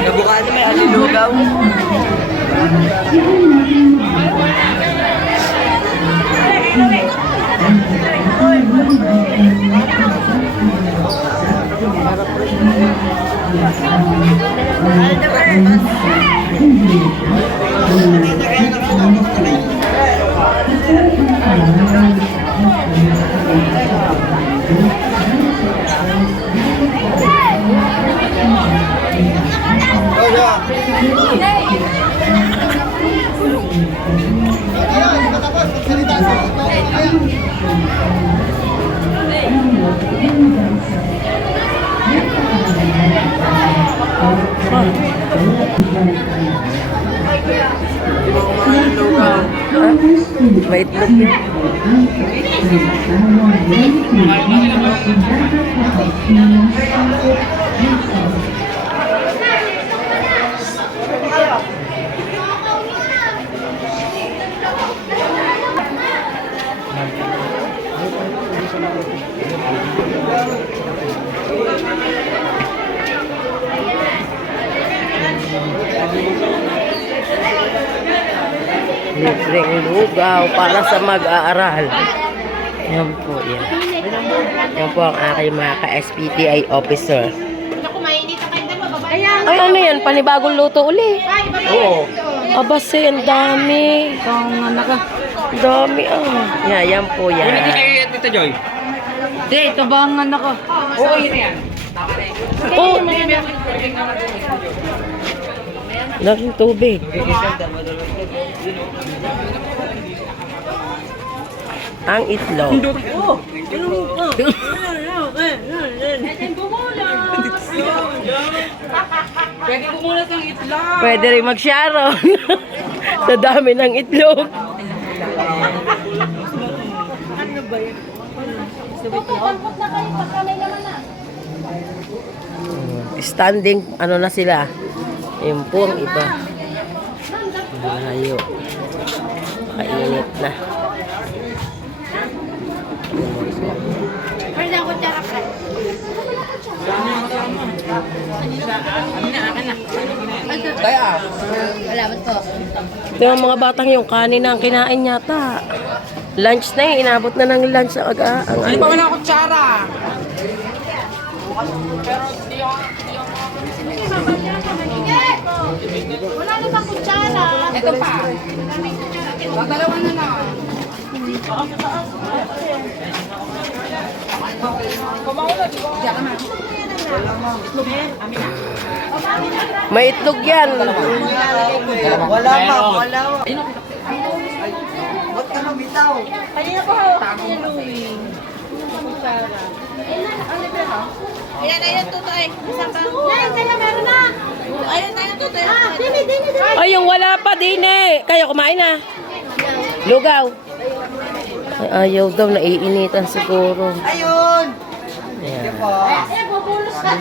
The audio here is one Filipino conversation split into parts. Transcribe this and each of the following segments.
Nabukaan may alilugaw. May itlog yun. Libreng lugaw para sa mag-aaral. Yan po yan. Yan po ang aking mga ka-SPTI officer. Ay, ano yan? Panibagong luto uli. Oo. Abase, ang dami. Dami, ah. Yan po yan. Hindi kayo Tita Joy? Hindi, ito ba ang anak ko? Oo, yun yan. Oh! Laking tubig. Ang itlog. Pwede bumulat ng itlog. Pwede rin mag-sharon. Sa dami ng itlog. Standing, ano na sila. Yun po ang iba. Malayo. Kainit na. Kaya. Salamat po. Ito yung mga batang yung kanin na ang kinain yata. Lunch na eh. Inabot na ng lunch ang Hindi pa wala kutsara. Wala na bang kutsara? Ito pa. Dalawa na lang. May itlog yan. Wala pa, wala pa. Ba't ka nabitaw? Kanina ko hawak niya, Louie. Kutsara. Ayan, ayan, tutoy. Yan, kaya meron na. Ayun, ayun, tutoy. Dini, dini, dini. Ay, yung wala pa din eh. Kayo kumain na. Lugaw. Ay, ayaw daw, naiinitan siguro. Ayun! Ayan. Ayan, bubulos ka.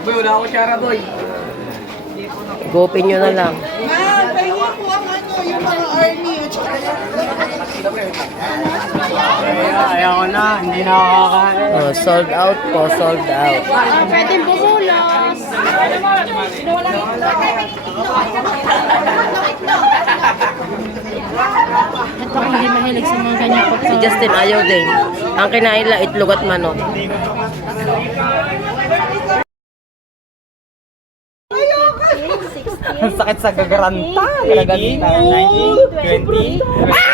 Boy, wala kutsara, boy. Gopin nyo na lang. Pahingi po ang yung mga army. Ayaw ko na, hindi na makakain. Oh, sold out po, sold out. Pwede bubulos. Ito kung hindi mahilig sa mga ganyan po. Si Justin ayaw din. Ang kinain lang itlog at manok. Ang sakit sa gagaranta. 18, 19, 20.